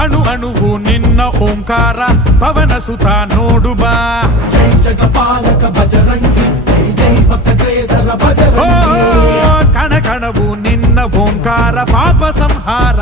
ಅಣು ಅಣುವು ನಿನ್ನ ಓಂಕಾರ ಪವನ ಸುತ ನೋಡು ಬಾ ಜೈ ಜಗಪಾಲಕ ಭಜರಂಗಿ ಜೈ ಜೈ ಭಕ್ತಗ್ರೇಸರ ಭಜರಂಗಿ ಕಣ ಕಣವು ನಿನ್ನ ಓಂಕಾರ ಪಾಪ ಸಂಹಾರ